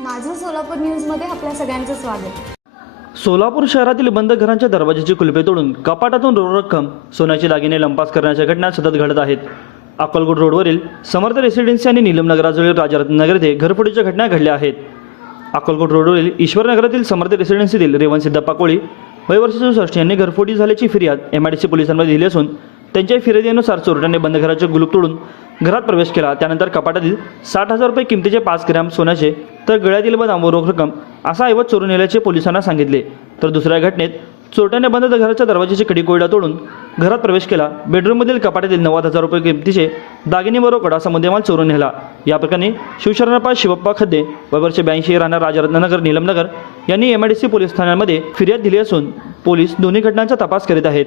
माझं सोलापूर न्यूजमध्ये आपल्या सगळ्यांचं स्वागत. सोलापूर शहरातील बंद घरांच्या दरवाजाची कुलपे तोडून कपाटातून रोड रक्कम सोन्याची दागिने लंपास करण्याच्या घटना सतत घडत आहेत. अक्कलकोट रोडवरील समर्थ रेसिडेन्सी आणि नीलमनगराजवळील राजारत्नगर येथे घरफोडीच्या घटना घडल्या आहेत. अक्कलकोट रोडवरील ईश्वरनगरातील समर्थ रेसिडेन्सीतील रेवन सिद्धप्पा कोळी वयवर्ष चौसष्ट यांनी घरफोडी झाल्याची फिर्याद एम आय डी सी पोलिसांमध्ये दिली असून त्यांच्या फिर्यादीनुसार चोरट्याने बंद घराचे गुलूप तोडून घरात प्रवेश केला. त्यानंतर कपाटातील साठ हजार रुपये किमतीचे पाच ग्रॅम सोन्याचे तर गळ्यातील बदाम व रोख रक्कम असा ऐवज चोरून नेल्याचे पोलिसांना सांगितले. तर दुसऱ्या घटनेत चोरट्याने बंद घराच्या दरवाजाची कडी कोयडा तोडून घरात प्रवेश केला. बेडरूममधील कपाटातील नव्वद हजार रुपये किमतीचे दागिने व रोकड असा मुद्देमाल चोरून नेला. या प्रकरणी शिवशरणप्पा शिवप्पा खद्दे व वर्ष ब्याऐंशी राहणार राजरत्नगर निलमनगर यांनी एम आय डी सी पोलीस ठाण्यामध्ये फिर्याद दिली असून पोलीस दोन्ही घटनांचा तपास करीत आहेत.